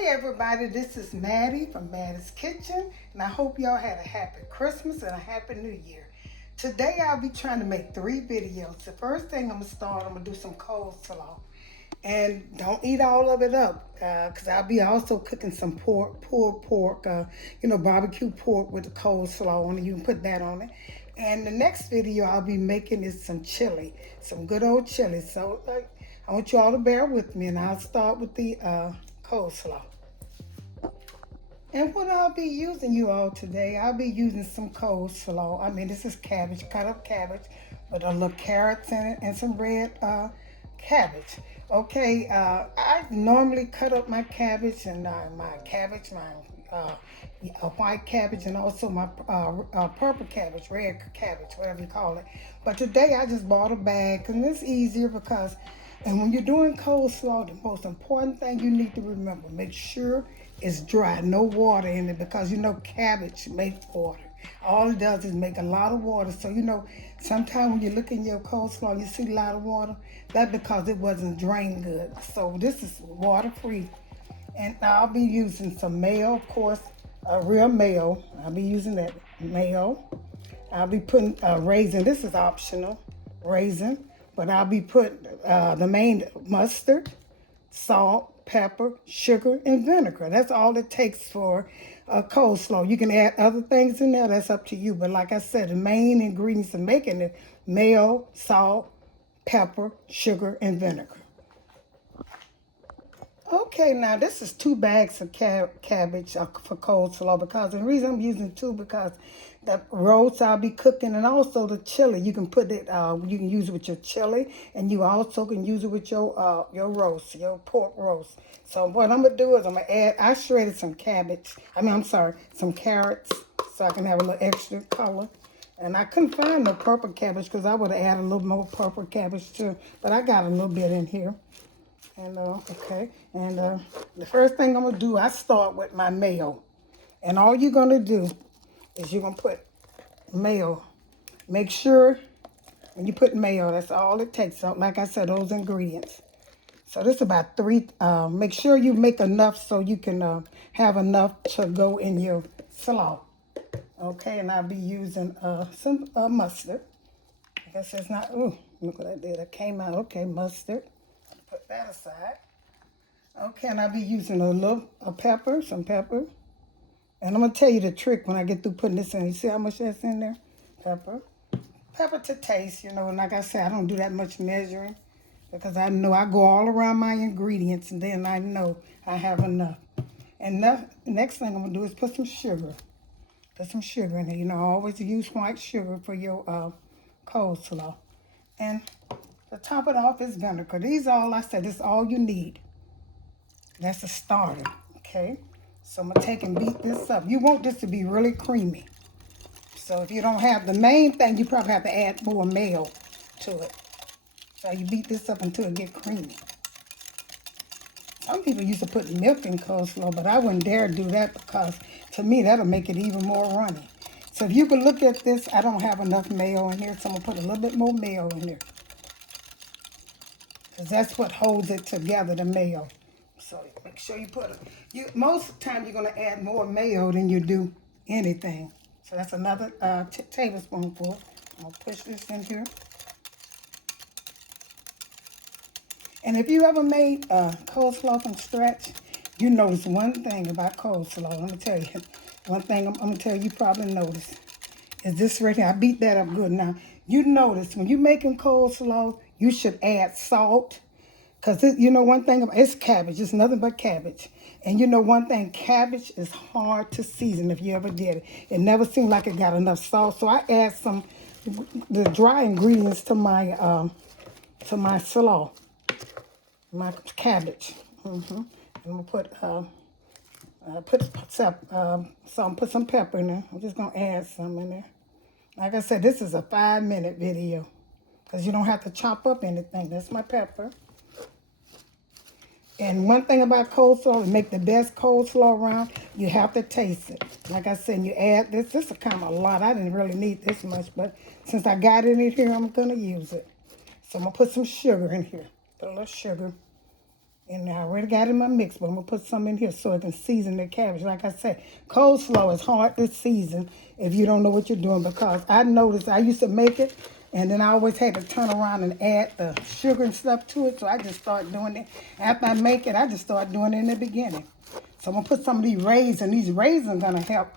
Hi everybody, this is Mattie from Mattie's Kitchen, and I hope y'all had a happy Christmas and a happy New Year. Today I'll be trying to make 3 videos. The first thing I'm gonna do some coleslaw, and don't eat all of it up, because I'll be also cooking some pulled pork, barbecue pork with the coleslaw on it. You can put that on it. And the next video I'll be making is some chili, some good old chili. So I want you all to bear with me, and I'll start with the coleslaw. And what I'll be using you all today, I'll be using some coleslaw. I mean, this is cabbage, cut up cabbage with a little carrots in it and some red cabbage. Okay, I normally cut up my cabbage and my white cabbage, and also my purple cabbage, red cabbage, whatever you call it. But today I just bought a bag, and it's easier because, and when you're doing coleslaw, the most important thing you need to remember, make sure it's dry, no water in it, because cabbage makes water. All it does is make a lot of water. So sometimes when you look in your coleslaw, you see a lot of water. That's because it wasn't drained good. So this is water free. And I'll be using some mayo, of course, real mayo. I'll be using that mayo. I'll be putting raisin. This is optional, raisin. But I'll be putting the main mustard, salt, pepper, sugar, and vinegar. That's all it takes for a coleslaw. You can add other things in there. That's up to you. But like I said, the main ingredients of making it: mayo, salt, pepper, sugar, and vinegar. Okay, now this is 2 bags of cabbage for coleslaw, because the reason I'm using 2 because the roast I'll be cooking, and also the chili. You can put it, you can use it with your chili, and you also can use it with your roast, your pork roast. So what I'm gonna do is I'm gonna add. I shredded some cabbage. Some carrots, so I can have a little extra color. And I couldn't find no purple cabbage because I would have added a little more purple cabbage too. But I got a little bit in here. And the first thing I'm gonna do, I start with my mayo. And all you're gonna do is you're gonna put mayo. Make sure when you put mayo, that's all it takes. So like I said, those ingredients. So this is about 3. Make sure you make enough so you can have enough to go in your slaw. Okay, and I'll be using some mustard. I guess it's not. Ooh, look what I did. It came out. Okay, mustard. Put that aside. Okay, and I'll be using some pepper. And I'm going to tell you the trick when I get through putting this in. You see how much that's in there? Pepper to taste, and like I said, I don't do that much measuring, because I know I go all around my ingredients, and then I know I have enough. And the next thing I'm going to do is put some sugar. Put some sugar in it. I always use white sugar for your coleslaw. And to top it off is vinegar. These all I said, this is all you need. That's a starter, okay? So I'm going to take and beat this up. You want this to be really creamy. So if you don't have the main thing, you probably have to add more mayo to it. So you beat this up until it gets creamy. Some people used to put milk in coleslaw, but I wouldn't dare do that, because to me that'll make it even more runny. So if you can look at this, I don't have enough mayo in here, so I'm going to put a little bit more mayo in there. Because that's what holds it together, the mayo. So make sure you put it. Most of the time you're going to add more mayo than you do anything. So that's another tablespoonful. I'm going to push this in here. And if you ever made coleslaw from scratch, you notice one thing about coleslaw. I'm going to tell you. One thing I'm going to tell you probably notice is this right here. I beat that up good now. You notice when you're making coleslaw, you should add salt. Because one thing about it's cabbage. It's nothing but cabbage. And one thing, cabbage is hard to season if you ever did it. It never seemed like it got enough salt. So I add the dry ingredients to my slaw, my cabbage. I'm gonna put some pepper in there. I'm just gonna add some in there. Like I said, this is a 5-minute video, because you don't have to chop up anything. That's my pepper. And one thing about coleslaw, to make the best coleslaw around, you have to taste it. Like I said, you add this. This is kind of a lot. I didn't really need this much, but since I got it in here, I'm going to use it. So I'm going to put some sugar in here. Put a little sugar And I already got it in my mix, but I'm going to put some in here so it can season the cabbage. Like I said, coleslaw is hard to season if you don't know what you're doing, because I noticed I used to make it, and then I always had to turn around and add the sugar and stuff to it, so I just started doing it. After I make it, I just started doing it in the beginning. So I'm going to put some of these raisins. These raisins are going to help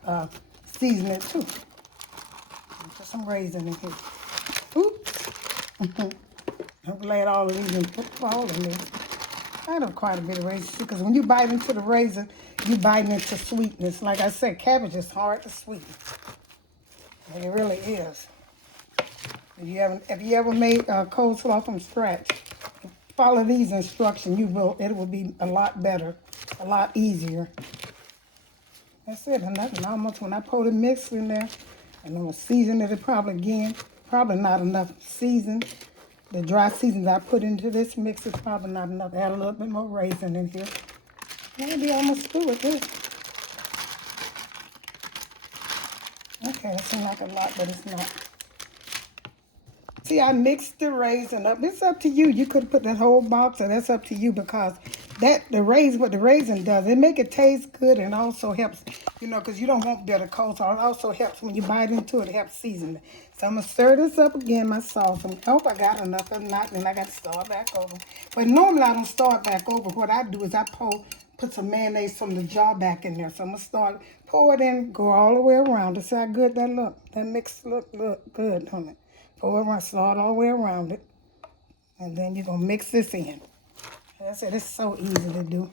season it too. Put some raisins in here. Oops. I'm glad all of these fall in there. I know quite a bit of raisins because when you bite into the raisin, you bite into sweetness. Like I said, cabbage is hard to sweeten. And it really is. If you ever made coleslaw from scratch, follow these instructions. It will be a lot better, a lot easier. That's it. And that's almost when I pour the mix in there, and I'm gonna season it probably again. Probably not enough season. The dry seasoning I put into this mix is probably not enough. Add a little bit more raisin in here. Maybe almost through with this. Okay, that seems like a lot, but it's not. See, I mixed the raisin up. It's up to you. You could put that whole box, or that's up to you, because what the raisin does, it make it taste good, and also helps, because you don't want bitter coleslaw. It also helps when you bite into it. It helps season it. So I'm gonna stir this up again, my sauce. I hope I got enough. If not, then I got to start back over. But normally I don't start back over. What I do is I put some mayonnaise from the jar back in there. So I'm gonna pour it in, go all the way around. See how good that look. That mix look good, don't it? Pour it around, slide all the way around it. And then you're gonna mix this in. Like I said, it's so easy to do.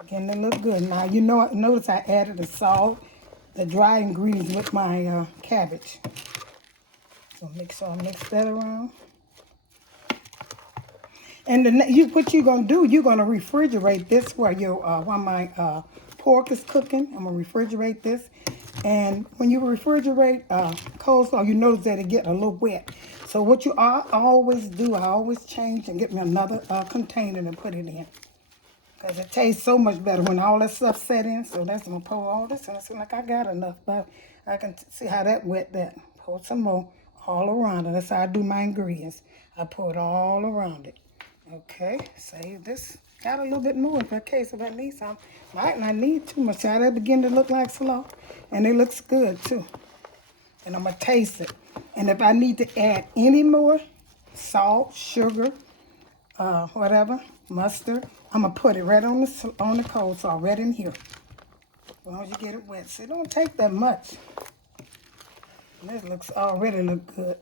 Again, they look good. Now, notice I added the salt, the dry ingredients with my cabbage. So make sure I mix that around. And what you're going to do, you're going to refrigerate this while my pork is cooking. I'm going to refrigerate this. And when you refrigerate coleslaw, you notice that it get a little wet. So what I always do, I always change and get me another container and put it in. Because it tastes so much better when all that stuff set in. So that's going to pour all this in. It seems like I got enough, but I can see how that wet that. Pour some more all around it. That's how I do my ingredients. I pour it all around it. Okay, save this. Got a little bit more in case if I need some. Might not need too much. How that begin to look like slaw. And it looks good too. And I'm going to taste it. And if I need to add any more salt, sugar, whatever, mustard, I'm going to put it right on the coleslaw, right in here. As long as you get it wet. So it don't take that much. This already look good.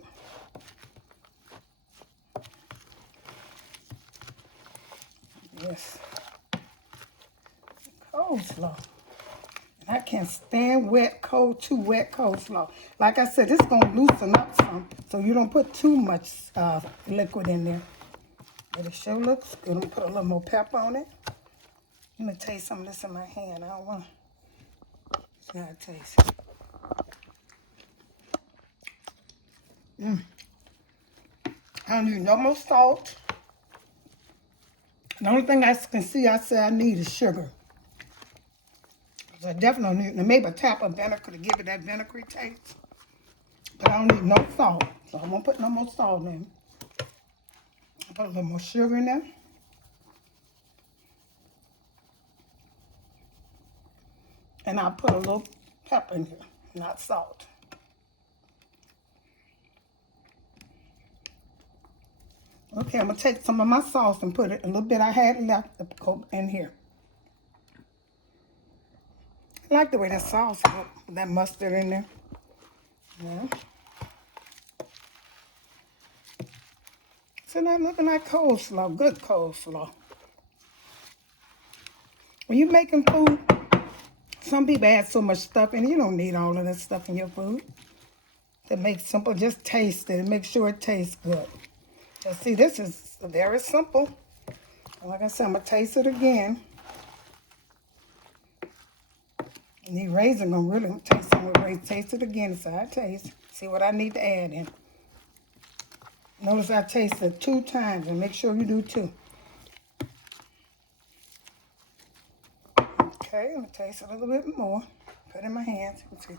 Yes. Coleslaw. And I can't stand too wet coleslaw. Like I said, it's going to loosen up some, so you don't put too much liquid in there. But it sure looks good. I'm going to put a little more pepper on it. Let me taste some of this in my hand. I don't want to see how it tastes. I don't need no more salt. The only thing I can see I need is sugar. So I definitely need maybe a tap of vinegar to give it that vinegary taste. But I don't need no salt. So I won't put no more salt in. I'll put a little more sugar in there. And I'll put a little pepper in here, not salt. Okay, I'm going to take some of my sauce and put it, a little bit I had left in here. I like the way that sauce looks, with that mustard in there. Yeah. So now looking like coleslaw, good coleslaw. When you're making food, some people add so much stuff in. You don't need all of that stuff in your food. To make simple, just taste it and make sure it tastes good. So see, this is very simple. Like I said, I'm going to taste it again. And these raisins are really going to taste some with raisins. Taste it again, so I taste. See what I need to add in. Notice I tasted 2 times, and make sure you do too. Okay, I'm going to taste a little bit more. Put it in my hands. Let's see.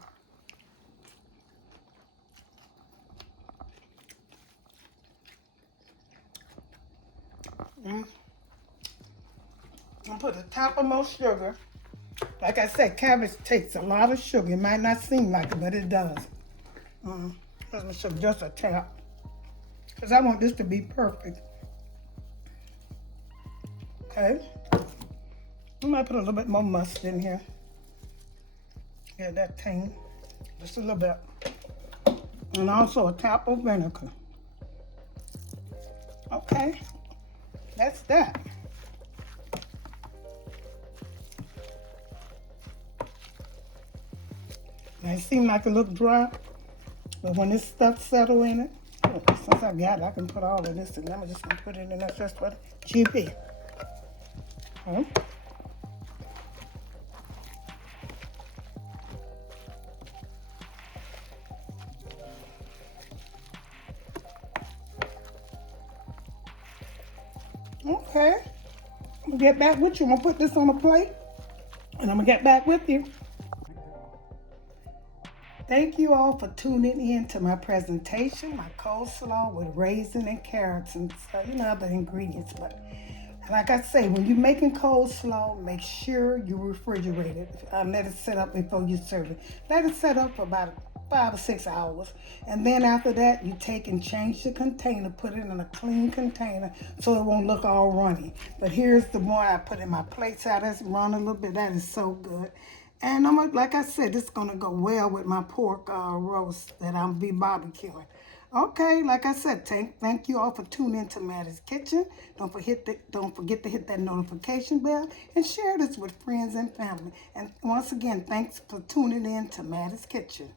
I'm gonna put a top of more sugar. Like I said, cabbage takes a lot of sugar. It might not seem like it, but it does. Let me show just a tap. Because I want this to be perfect. Okay. I might put a little bit more mustard in here. Yeah, that tang. Just a little bit. And also a tap of vinegar. Okay. That's that. Now it seems like it look dry, but when this stuff settle in it, since I got it, I can put all of this in. I'm just gonna put it in there just for GP. Huh? Okay. I'm gonna get back with you. I'm gonna put this on a plate, and I'm gonna get back with you. Thank you all for tuning in to my presentation, my coleslaw with raisin and carrots and other ingredients. But like I say, when you're making coleslaw, make sure you refrigerate it. Let it set up before you serve it. Let it set up for about 5 or 6 hours. And then after that, you take and change the container, put it in a clean container so it won't look all runny. But here's the one I put in my plates out. That's run a little bit. That is so good. And like I said, this is going to go well with my pork roast that I'm be barbecuing. Okay, like I said, thank you all for tuning into Mattie's Kitchen. Don't forget to hit that notification bell and share this with friends and family. And once again, thanks for tuning in to Mattie's Kitchen.